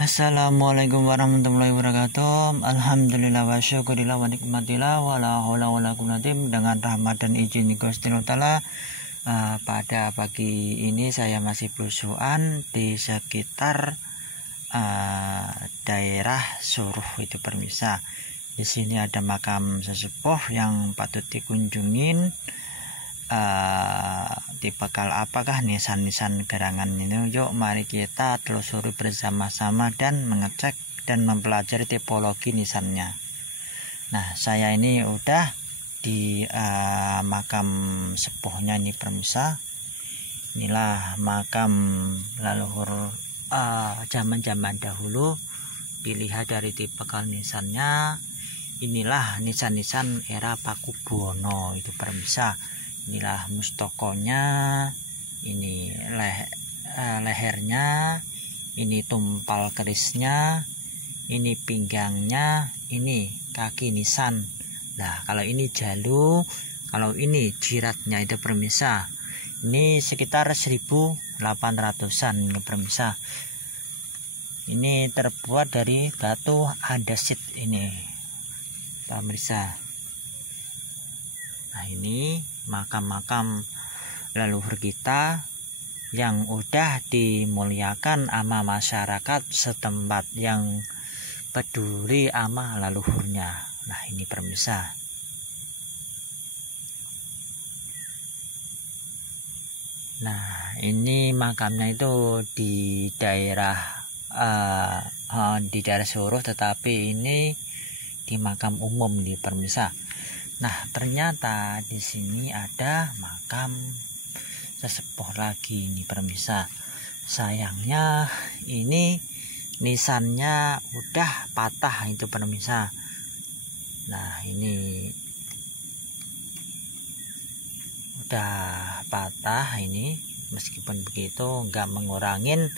Assalamualaikum warahmatullahi wabarakatuh. Alhamdulillah wa syukurillah wa nikmatillah wa la haula wa la quwwata dengan rahmat dan izin Gusti Allah. Pada pagi ini saya masih belusuan di sekitar daerah Suruh itu permisa. Di sini ada makam sesepuh yang patut dikunjungin. Dibekal apakah nisan-nisan gerangan ini? Yuk mari kita telusuri bersama-sama dan mengecek dan mempelajari tipologi nisannya. Nah, saya ini udah di makam sepuhnya ini permisa. Inilah makam leluhur zaman-zaman dahulu. Dilihat dari tipikal nisannya, inilah nisan-nisan era Pakubuwono itu permisa. Inilah mustokonya, ini lehernya, ini tumpal kerisnya, ini pinggangnya, ini kaki nisan. Nah, kalau ini jalu, kalau ini jiratnya itu permisa. Ini sekitar 1800-an ini permisa. Ini terbuat dari batu andesit ini pemirsa. Nah, ini makam-makam leluhur kita yang udah dimuliakan sama masyarakat setempat yang peduli sama leluhurnya. Nah, ini permisa. Nah, ini makamnya itu di daerah Suruh, tetapi ini di makam umum di permisa. Nah, ternyata di sini ada makam sesepuh lagi ini permisa. Sayangnya ini nisannya udah patah itu permisa. Nah, ini udah patah ini. Meskipun begitu nggak mengurangin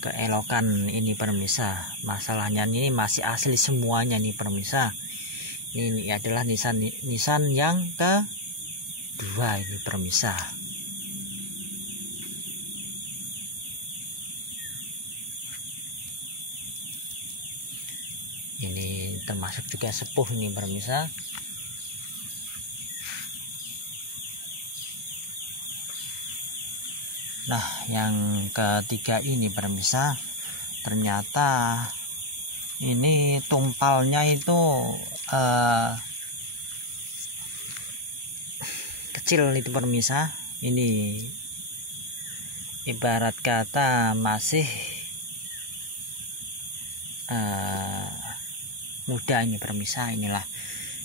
keelokan ini permisa. Masalahnya ini masih asli semuanya nih permisa. Ini adalah nisan yang kedua ini permisa. Ini termasuk juga sepuh ini permisa. Nah, yang ketiga ini permisa, ternyata ini tumpalnya itu kecil itu permisa. Ini ibarat kata masih muda ini permisa. Inilah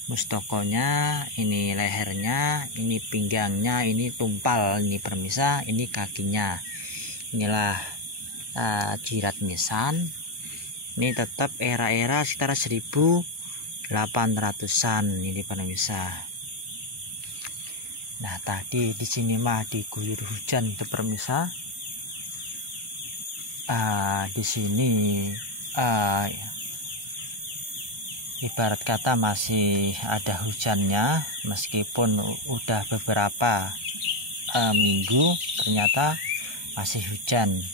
mustokonya, ini lehernya, ini pinggangnya, ini tumpal ini permisa, ini kakinya. Inilah jirat nisan. Ini tetap era-era sekitar 1800-an ini permisa. Nah, tadi di sini mah diguyur hujan itu permisa. Di sini ibarat kata masih ada hujannya, meskipun udah beberapa minggu ternyata masih hujan.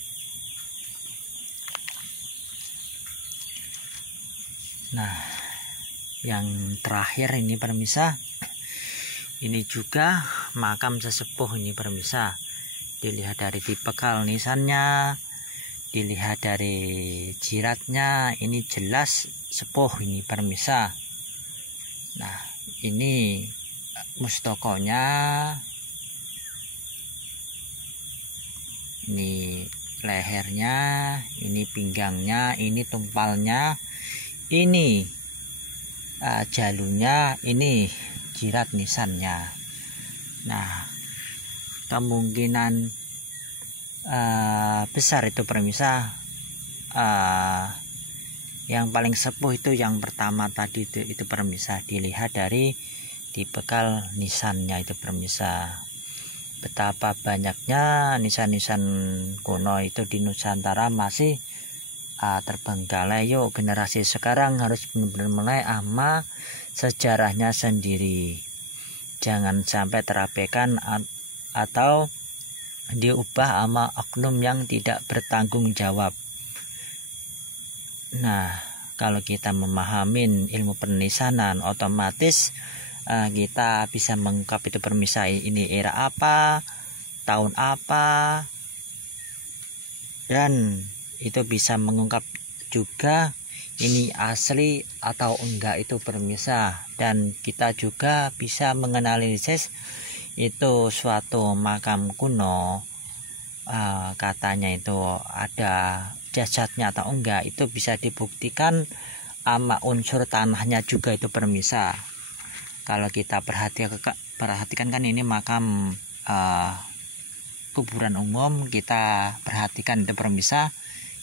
Nah, yang terakhir ini permisa, ini juga makam sesepuh ini permisa. Dilihat dari tipikal nisannya, dilihat dari jiratnya, ini jelas sepuh ini permisa. Nah, ini mustokonya, ini lehernya, ini pinggangnya, ini tumpalnya, ini jalunya, ini jirat nisannya. Nah, kemungkinan besar itu permisa yang paling sepuh itu yang pertama tadi itu permisa. Dilihat dari dibekal nisannya itu permisa. Betapa banyaknya nisan-nisan kuno itu di Nusantara masih terbengkalai. Yuk generasi sekarang harus benar-benar mulai sejarahnya sendiri. Jangan sampai terabaikan atau diubah sama oknum yang tidak bertanggung jawab. Nah, kalau kita memahami ilmu pernisanan, otomatis kita bisa mengungkap itu permisa ini era apa, tahun apa, dan itu bisa mengungkap juga ini asli atau enggak itu permisa. Dan kita juga bisa menganalisis itu suatu makam kuno, katanya itu ada jasadnya atau enggak, itu bisa dibuktikan sama unsur tanahnya juga itu permisa. Kalau kita perhatikan kan ini makam kuburan umum, kita perhatikan itu permisa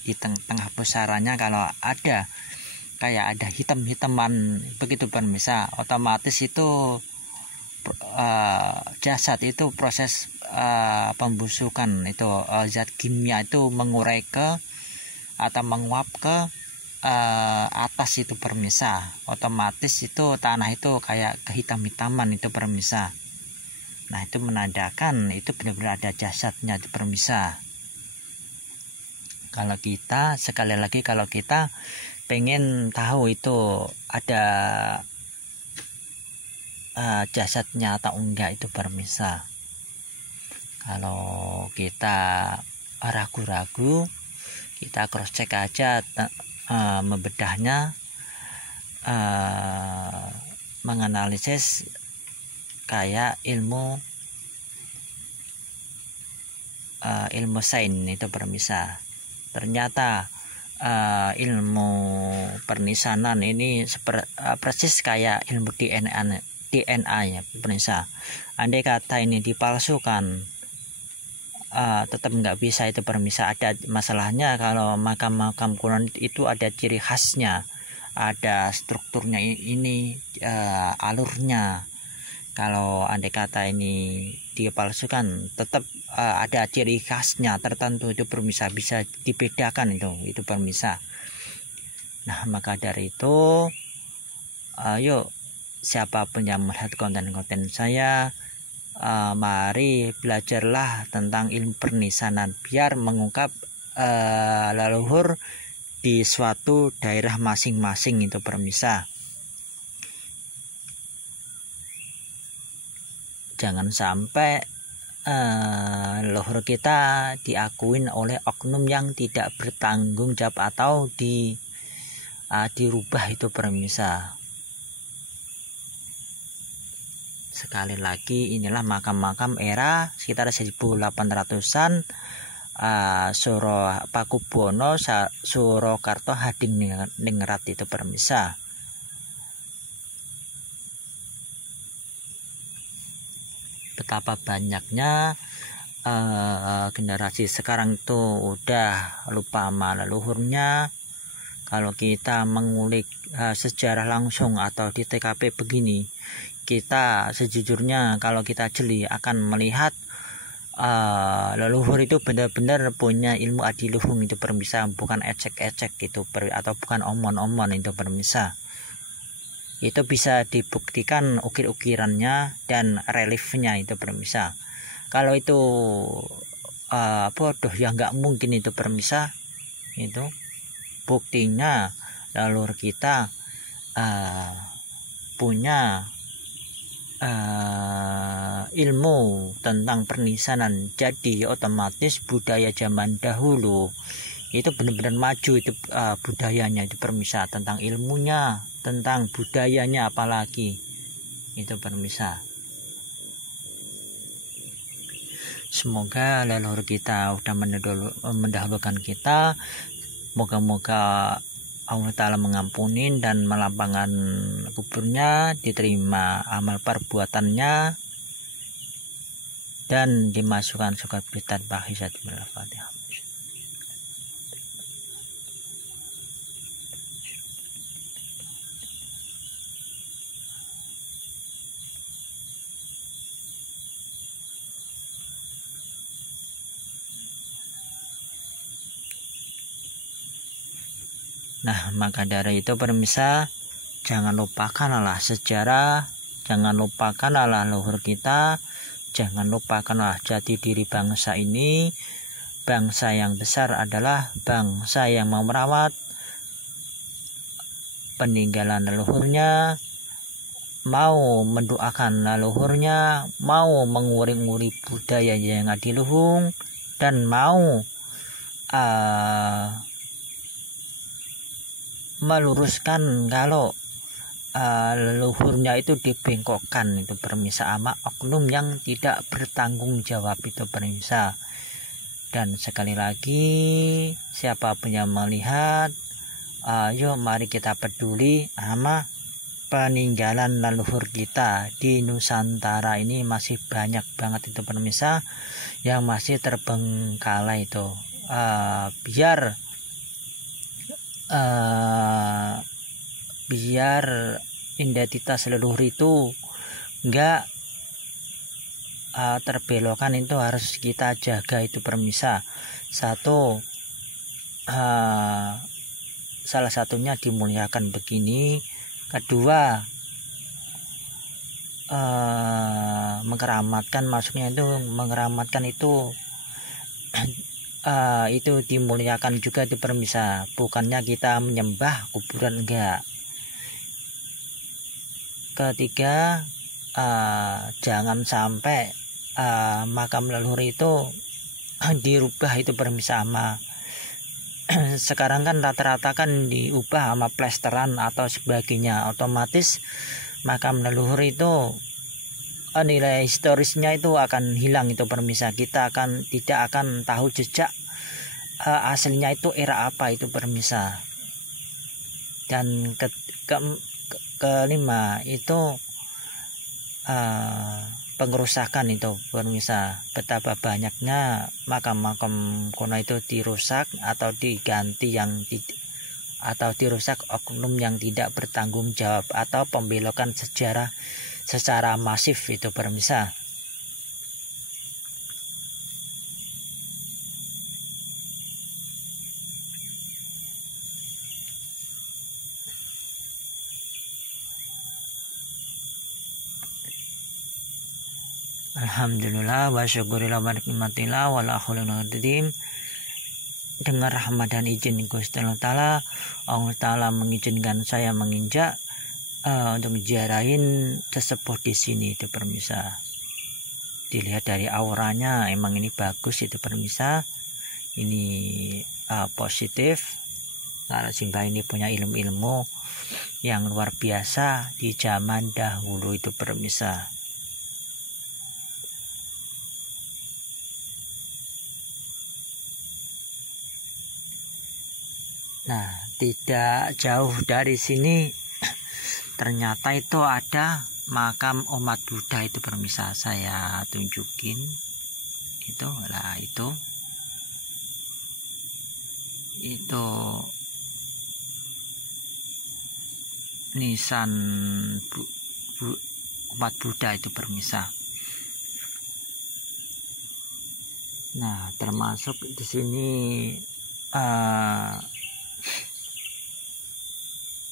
di tengah pusarannya kalau ada kayak ada hitam-hitaman begitu permisa, otomatis itu jasad itu proses pembusukan itu zat kimia itu mengurai ke atau menguap ke atas itu permisa, otomatis itu tanah itu kayak kehitam-hitaman itu permisa. Nah, itu menandakan itu benar-benar ada jasadnya itu permisa. Kalau kita sekali lagi, kalau kita pengen tahu itu ada jasadnya atau enggak itu permisa, kalau kita ragu-ragu, kita cross check aja, membedahnya, menganalisis kayak ilmu sains itu permisa. Ternyata ilmu pernisanan ini persis kayak ilmu DNA ya permisa. Andai kata ini dipalsukan, tetap nggak bisa itu permisa. Ada masalahnya kalau makam-makam kuno itu ada ciri khasnya, ada strukturnya ini, alurnya. Kalau andai kata ini dipalsukan, tetap ada ciri khasnya tertentu itu permisa, bisa dibedakan itu permisa. Nah, maka dari itu yuk siapapun yang melihat konten-konten saya, mari belajarlah tentang ilmu pernisanan biar mengungkap leluhur di suatu daerah masing-masing itu permisa. Jangan sampai leluhur kita diakuin oleh oknum yang tidak bertanggung jawab atau dirubah itu permisa. Sekali lagi, inilah makam-makam era sekitar 1800-an, Suro Pakubono Surakarta Hadiningrat itu permisa. Betapa banyaknya generasi sekarang itu udah lupa sama leluhurnya. Kalau kita mengulik sejarah langsung atau di TKP begini, kita sejujurnya kalau kita jeli akan melihat leluhur itu benar-benar punya ilmu adiluhung itu permisa, bukan ecek-ecek gitu atau bukan omon-omon itu permisa. Itu bisa dibuktikan ukir-ukirannya dan reliefnya itu permisa. Kalau itu bodoh ya nggak mungkin itu permisa. Itu buktinya leluhur kita punya ilmu tentang pernisanan, jadi otomatis budaya zaman dahulu itu benar-benar maju itu budayanya itu permisa, tentang ilmunya, tentang budayanya, apalagi itu permisa. Semoga leluhur kita udah mendahulukan kita, moga-moga Allah Ta'ala mengampunin dan melapangkan kuburnya, diterima amal perbuatannya, dan dimasukkan surga tanpa hisab. Al-Fatihah. Nah, maka dari itu permisa, jangan lupakanlah sejarah, jangan lupakanlah leluhur kita, jangan lupakanlah jati diri bangsa ini. Bangsa yang besar adalah bangsa yang mau merawat peninggalan leluhurnya, mau mendoakan leluhurnya, mau menguri-nguri budaya yang adiluhung, dan mau meluruskan kalau leluhurnya itu dibengkokkan, itu permisa, sama oknum yang tidak bertanggung jawab, itu permisa. Dan sekali lagi, siapapun yang melihat, yuk mari kita peduli sama peninggalan leluhur kita. Di Nusantara ini masih banyak banget itu permisa yang masih terbengkalai itu. Biar identitas leluhur itu enggak terbelokkan, itu harus kita jaga itu permisa. Satu, salah satunya dimuliakan begini. Kedua, mengkeramatkan, maksudnya itu mengkeramatkan itu itu dimuliakan juga itu permisa. Bukannya kita menyembah kuburan, enggak. Ketiga, jangan sampai makam leluhur itu dirubah itu permisa sama sekarang kan rata-rata kan diubah sama plesteran atau sebagainya, otomatis makam leluhur itu nilai historisnya itu akan hilang itu permisa. Kita tidak akan tahu jejak aslinya itu era apa itu permisa. Dan kelima itu pengerusakan itu permisa. Betapa banyaknya makam-makam kuno itu dirusak atau diganti atau dirusak oknum yang tidak bertanggung jawab, atau pembelokan sejarah secara masif itu permisa. Alhamdulillah wa syukurillah wa nikmatillah wa la haula wa la quwwata. Dengan rahmat dan izin Gusti Allah Ta'ala mengizinkan saya menginjak untuk menziarahin sesepuh di sini itu permisa. Dilihat dari auranya emang ini bagus itu permisa. Ini positif. Karena Simbah ini punya ilmu-ilmu yang luar biasa di zaman dahulu itu permisa. Nah, tidak jauh dari sini ternyata itu ada makam umat Buddha itu permisa. Saya tunjukin itu lah, itu nisan umat Buddha itu permisa. Nah, termasuk di sini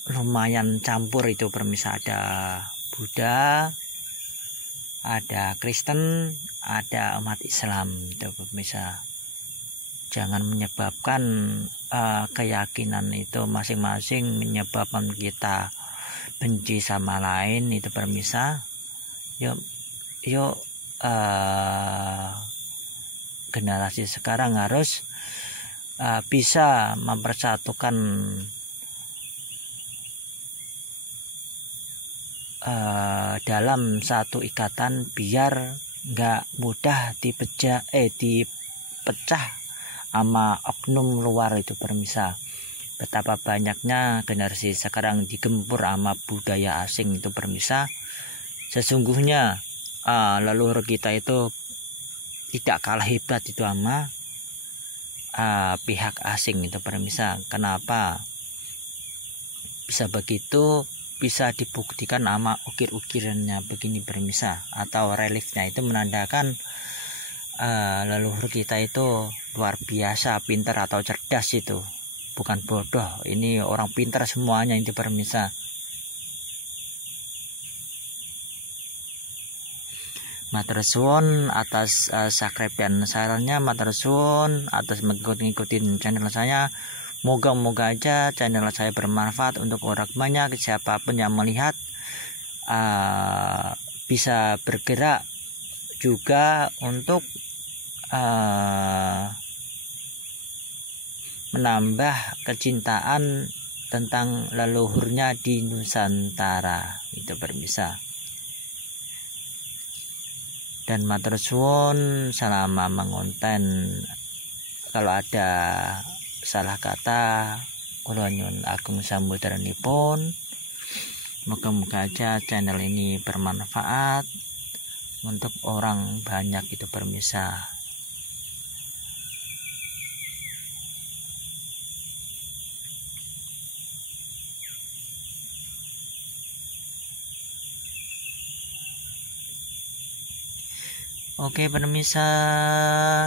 lumayan campur itu permisa. Ada Buddha, ada Kristen, ada umat Islam itu permisa. Jangan menyebabkan keyakinan itu masing-masing menyebabkan kita benci sama lain itu permisa. Yuk generasi sekarang harus bisa mempersatukan dalam satu ikatan, biar nggak mudah dipecah sama oknum luar itu permisa. Betapa banyaknya generasi sekarang digempur sama budaya asing itu permisa. Sesungguhnya leluhur kita itu tidak kalah hebat itu sama pihak asing itu permisa. Kenapa bisa begitu? Bisa dibuktikan sama ukir-ukirannya begini permisa, atau reliefnya itu menandakan leluhur kita itu luar biasa pintar atau cerdas, itu bukan bodoh, ini orang pintar semuanya itu permisa. Matur suwun atas subscribe dan sarannya, matur suwun atas mengikuti channel saya. Moga-moga aja channel saya bermanfaat untuk orang banyak, siapapun yang melihat bisa bergerak juga untuk menambah kecintaan tentang leluhurnya di Nusantara, itu pemirsa. Dan matur suwun selama mengonten, kalau ada salah kata kula nyuwun agung sambudaranipun. Moga-moga aja channel ini bermanfaat untuk orang banyak, itu pemirsa. Oke pemirsa,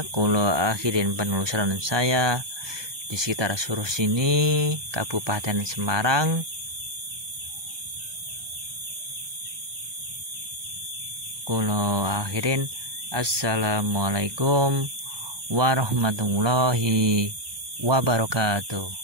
kula akhirin penelusuran saya di sekitar Suruh sini, Kabupaten Semarang. Kula akhirin, assalamualaikum warahmatullahi wabarakatuh.